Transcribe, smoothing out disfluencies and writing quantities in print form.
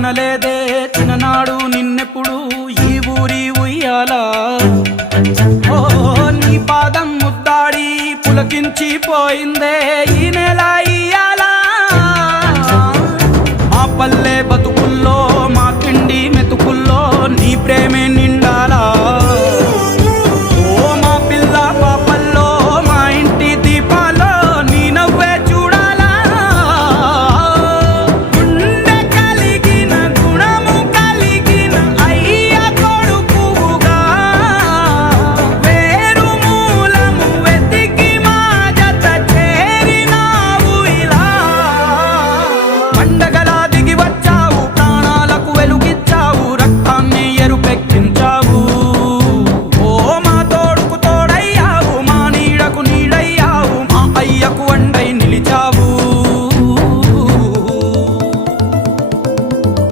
కనలేదే చిన్ననాడు నిన్నెప్పుడు ఈ ఊరి ఉయ్యాలా ఓ నీ పాదం ముద్దాడి పులకించిపోయిందే ఈ నెల ఇయ్యాలా మా పల్లె బతుకుల్లో మా తిండి మెతుకుల్లో నీ ప్రేమే నిండు